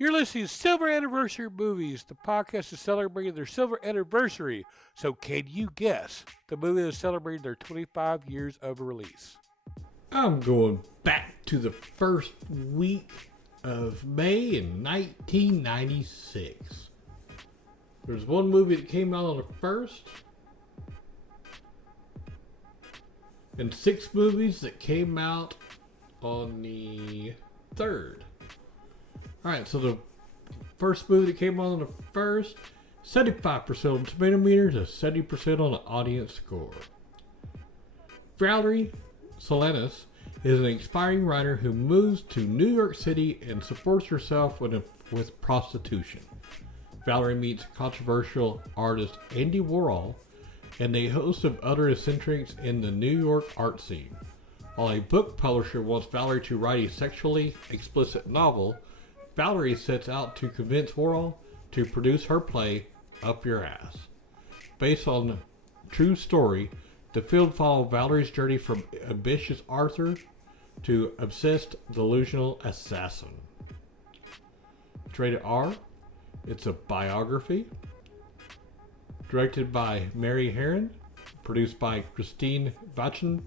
You're listening to Silver Anniversary Movies. The podcast is celebrating their silver anniversary. So, can you guess the movie that is celebrating their 25 years of release? I'm going back to the first week of May in 1996. There's one movie that came out on the 1st, and 6 movies that came out on the 3rd. Alright, so the first movie that came out on the 1st, 75% on tomato meter to 70% on the audience score. Valerie Solanas is an aspiring writer who moves to New York City and supports herself with prostitution. Valerie meets controversial artist Andy Warhol and a host of other eccentrics in the New York art scene. While a book publisher wants Valerie to write a sexually explicit novel, Valerie sets out to convince Warhol to produce her play, Up Your Ass. Based on a true story, the film follows Valerie's journey from ambitious author to obsessed delusional assassin. It's rated R. It's a biography. Directed by Mary Herron. Produced by Christine Vachon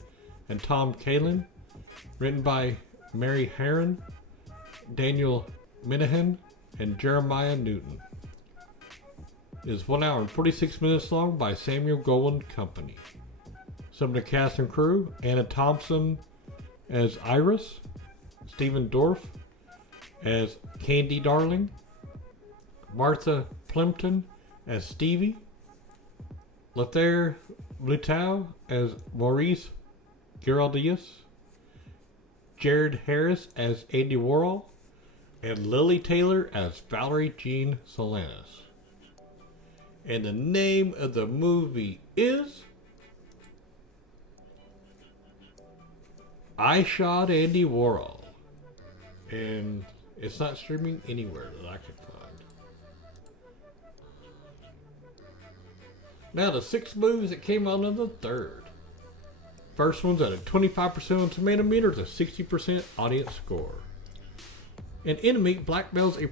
and Tom Kalin. Written by Mary Herron, Daniel Minahan, and Jeremiah Newton. It is 1 hour and 46 minutes long by Samuel Goldwyn Company. Some of the cast and crew: Anna Thompson as Iris, Stephen Dorff as Candy Darling, Martha Plimpton as Stevie, Lothair Lutow as Maurice Geraldius, Jared Harris as Andy Warhol, and Lily Taylor as Valerie Jean Solanas. And the name of the movie is I Shot Andy Warhol. And it's not streaming anywhere that I can find. Now the 6 movies that came out on the 3rd. First one's at a 25% on tomato meter to 60% audience score. An inmate blackmails a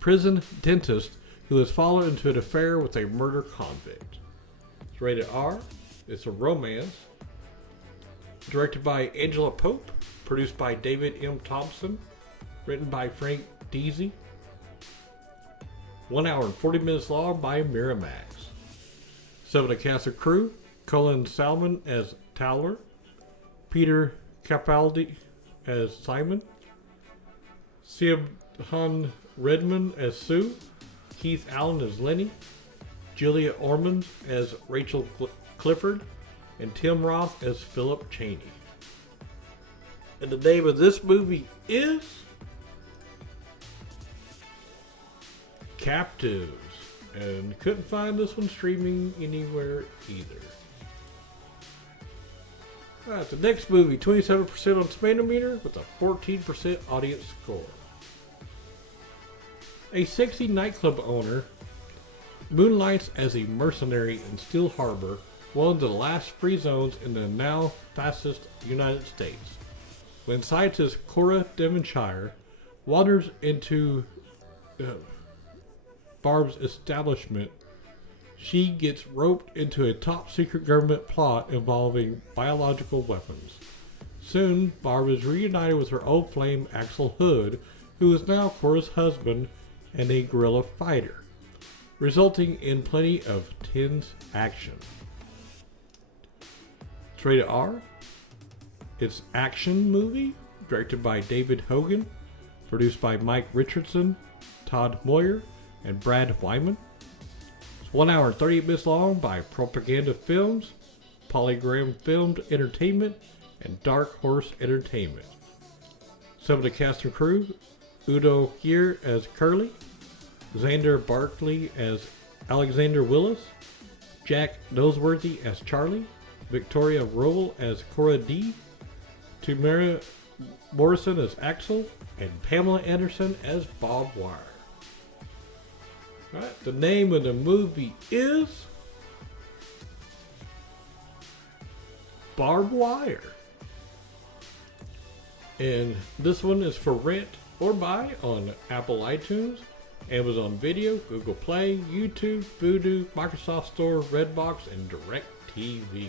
prison dentist who is followed into an affair with a murder convict. It's rated R. It's a romance. Directed by Angela Pope. Produced by David M. Thompson. Written by Frank Deasy. 1 hour and 40 minutes long by Miramax. Some of the cast and crew: Colin Salmon as Towler. Peter Capaldi as Simon. Siobhan Redmond as Sue, Keith Allen as Lenny, Julia Ormond as Rachel Clifford, and Tim Roth as Philip Cheney. And the name of this movie is Captives. And couldn't find this one streaming anywhere either. Alright, the next movie, 27% on tomato meter with a 14% audience score. A sexy nightclub owner moonlights as a mercenary in Steel Harbor, one of the last free zones in the now fascist United States. When scientist Cora Devonshire wanders into Barb's establishment, she gets roped into a top-secret government plot involving biological weapons. Soon, Barb is reunited with her old flame Axel Hood, who is now Cora's husband and a guerrilla fighter, resulting in plenty of tense action. It's rated R. It's action movie, directed by David Hogan, produced by Mike Richardson, Todd Moyer, and Brad Wyman. It's 1 hour and 38 minutes long by Propaganda Films, Polygram Filmed Entertainment, and Dark Horse Entertainment. Some of the cast and crew: Udo Kier as Curly, Xander Barkley as Alexander Willis, Jack Noseworthy as Charlie, Victoria Rowell as Cora D, Tamara Morrison as Axel, and Pamela Anderson as Bob Wire. Alright, the name of the movie is Barbed Wire. And this one is for rent or buy on Apple iTunes, Amazon Video, Google Play, YouTube, Vudu, Microsoft Store, Redbox, and DirecTV.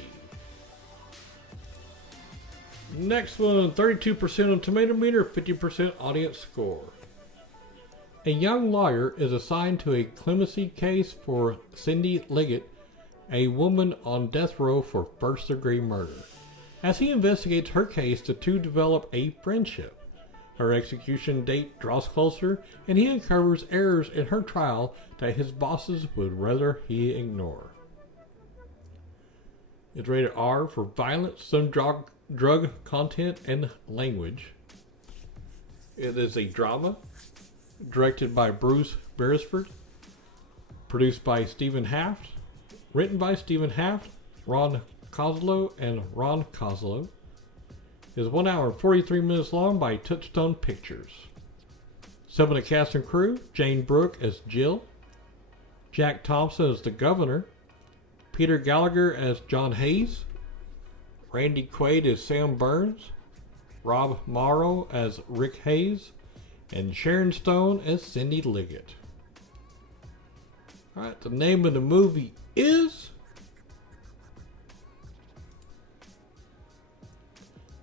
Next one, 32% on Tomato Meter, 50% audience score. A young lawyer is assigned to a clemency case for Cindy Liggett, a woman on death row for first-degree murder. As he investigates her case, the two develop a friendship. Her execution date draws closer, and he uncovers errors in her trial that his bosses would rather he ignore. It's rated R for violence, some drug content, and language. It is a drama, directed by Bruce Beresford, produced by Stephen Haft, written by Stephen Haft, Ron Kozlow, and Ron Kozlow. It is 1 hour and 43 minutes long by Touchstone Pictures. Some of the cast and crew: Jane Brooke as Jill, Jack Thompson as the governor, Peter Gallagher as John Hayes, Randy Quaid as Sam Burns, Rob Morrow as Rick Hayes, and Sharon Stone as Cindy Liggett. Alright, the name of the movie is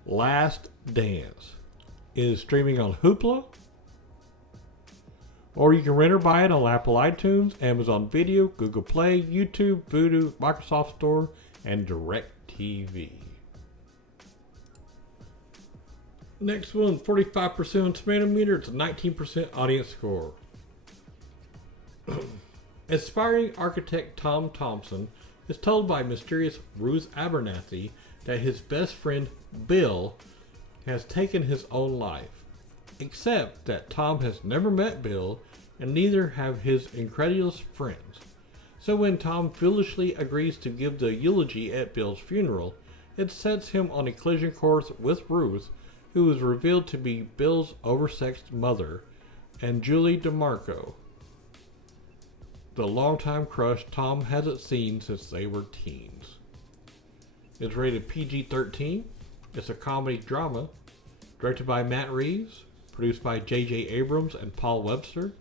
Last Dance. It is streaming on Hoopla, or you can rent or buy it on Apple iTunes, Amazon Video, Google Play, YouTube, Vudu, Microsoft Store, and DirecTV. Next one, 45% on Tomato Meter. It's a 19% audience score. Aspiring architect Tom Thompson is told by mysterious Ruth Abernathy that his best friend Bill has taken his own life. Except that Tom has never met Bill, and neither have his incredulous friends. So when Tom foolishly agrees to give the eulogy at Bill's funeral, it sets him on a collision course with Ruth, who is revealed to be Bill's oversexed mother, and Julie DeMarco, the longtime crush Tom hasn't seen since they were teens. It's rated PG-13. It's a comedy drama, directed by Matt Reeves, produced by J.J. Abrams and Paul Webster.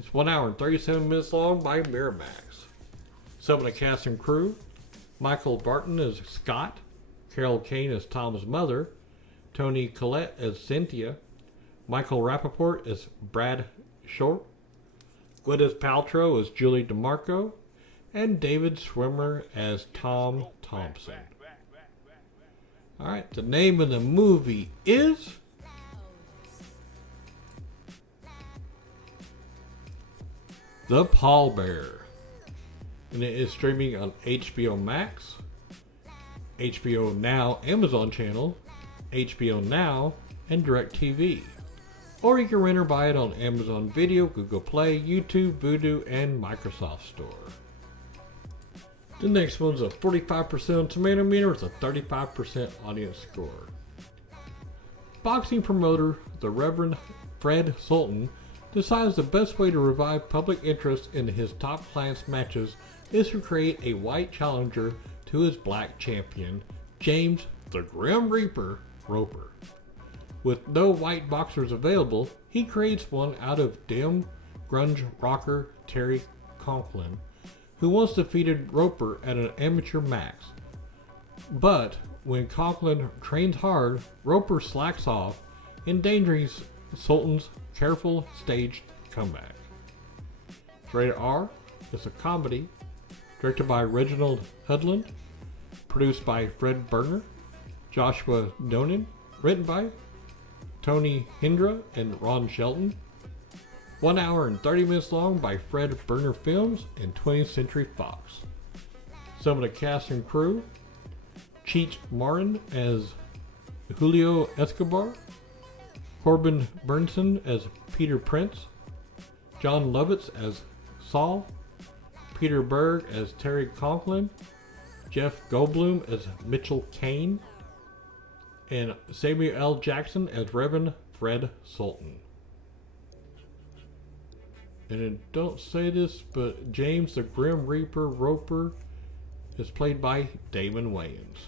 It's 1 hour and 37 minutes long by Miramax. Some of the cast and crew: Michael Barton as Scott, Carol Kane as Tom's mother, Toni Collette as Cynthia, Michael Rappaport as Brad Short, Gwyneth Paltrow as Julie DeMarco, and David Schwimmer as Tom Thompson. Alright, the name of the movie is The Pallbearer, and it is streaming on HBO Max, HBO Now Amazon Channel, HBO Now, and DirecTV. Or you can rent or buy it on Amazon Video, Google Play, YouTube, Vudu, and Microsoft Store. The next one's a 45% on Tomato Meter with a 35% audience score. Boxing promoter, the Reverend Fred Sultan, decides the best way to revive public interest in his top class matches is to create a white challenger to his black champion, James the Grim Reaper Roper. With no white boxers available, he creates one out of dim grunge rocker Terry Conklin, who once defeated Roper at an amateur max. But when Conklin trains hard, Roper slacks off, endangering Sultan's careful staged comeback. It's rated R. It's a comedy, directed by Reginald Hudlin, produced by Fred Berner, Joshua Donen, written by Tony Hindra and Ron Shelton. 1 hour and 30 minutes long by Fred Berner Films and 20th Century Fox. Some of the cast and crew: Cheech Marin as Julio Escobar, Corbin Burnson as Peter Prince, John Lovitz as Saul, Peter Berg as Terry Conklin, Jeff Goldblum as Mitchell Kane, and Samuel L. Jackson as Reverend Fred Sultan. And I don't say this, but James the Grim Reaper Roper is played by Damon Wayans.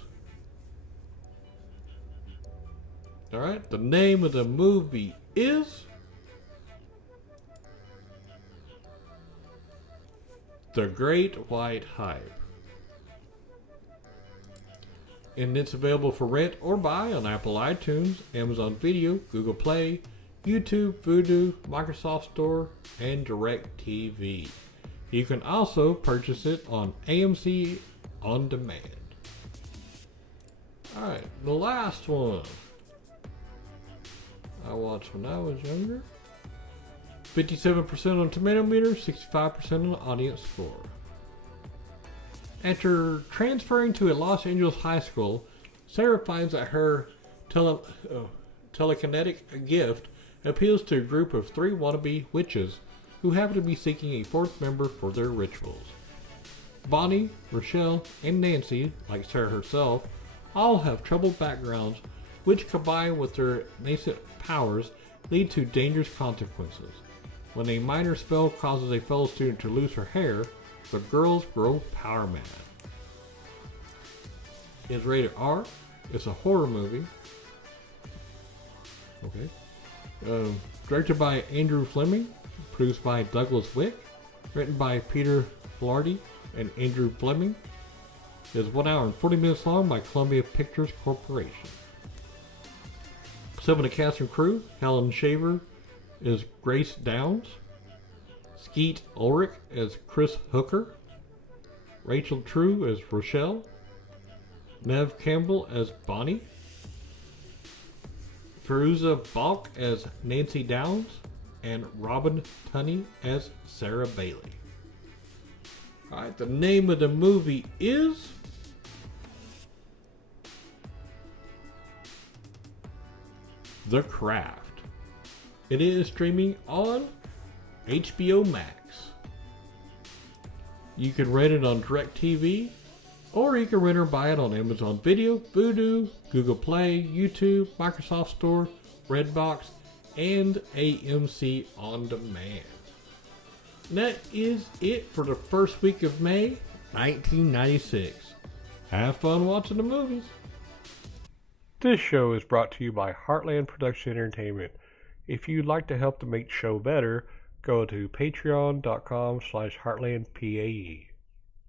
Alright, the name of the movie is The Great White Hype. And it's available for rent or buy on Apple iTunes, Amazon Video, Google Play, YouTube, Vudu, Microsoft Store, and DirecTV. You can also purchase it on AMC On Demand. Alright, the last one I watched when I was younger. 57% on Tomato Meter, 65% on audience score. After transferring to a Los Angeles high school, Sarah finds that her telekinetic gift appeals to a group of 3 wannabe witches who happen to be seeking a 4th member for their rituals. Bonnie, Rochelle, and Nancy, like Sarah herself, all have troubled backgrounds which, combined with their nascent powers, lead to dangerous consequences. When a minor spell causes a fellow student to lose her hair, the girls grow power mad. It's rated R. It's a horror movie. Okay. Directed by Andrew Fleming. Produced by Douglas Wick. Written by Peter Flaherty and Andrew Fleming. It's 1 hour and 40 minutes long by Columbia Pictures Corporation. Some of the cast and crew: Helen Shaver as Grace Downs, Skeet Ulrich as Chris Hooker, Rachel True as Rochelle, Nev Campbell as Bonnie, Firuza Balk as Nancy Downs, and Robin Tunney as Sarah Bailey. Alright, the name of the movie is The Craft. It is streaming on HBO Max. You can rent it on DirecTV, or you can rent or buy it on Amazon Video, Vudu, Google Play, YouTube, Microsoft Store, Redbox, and AMC On Demand. And that is it for the first week of May, 1996. Have fun watching the movies. This show is brought to you by Heartland Production Entertainment. If you'd like to help to make the show better, go to patreon.com/heartlandpae.